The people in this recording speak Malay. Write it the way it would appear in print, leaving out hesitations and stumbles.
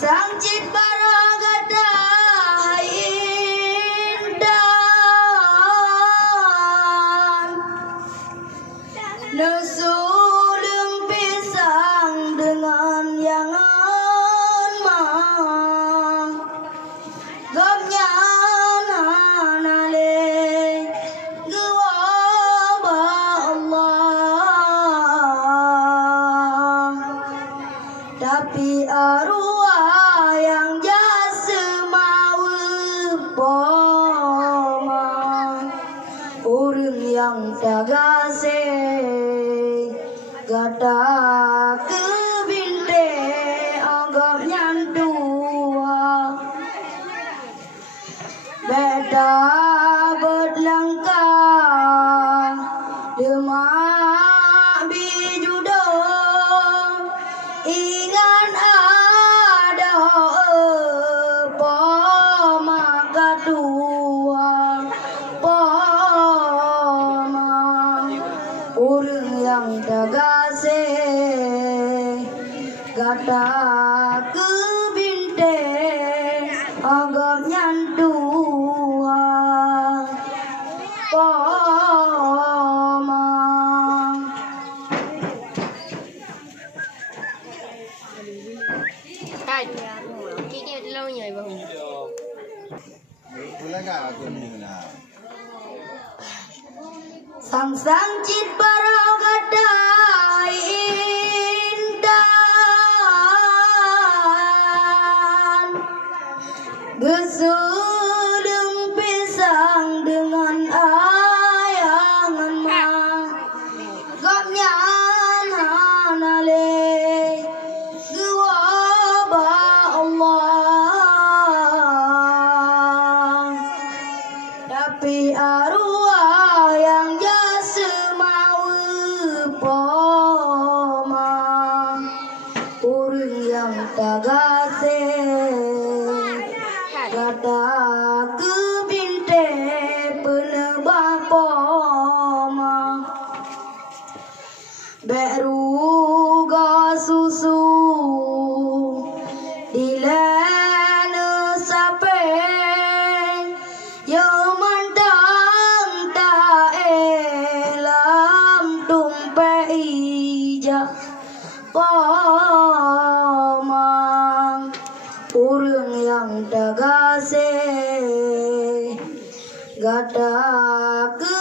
sang cit barogada indah nesulung pisang dengan yang mah gomnya nanale gewaba Allah tapi arwah yang jasa mau poma orang yang tagase gata kebinte anggap nyantua beda berlangkah demak bijudong ingan ada poma kedua poma orang yang tagase gata kebinte anggap nyantua poma Cái lâu nhảy vào sang cit barogada indah gesulung pisang dengan ayangan mah gomnya nanale gewaba Allah tapi arwah yang jasa mau poma orang yang tagase gata kebinte penebah poma beruga susu dilena sape yo mantang ta elam tumpe ija pamang orang yang tagase gata ke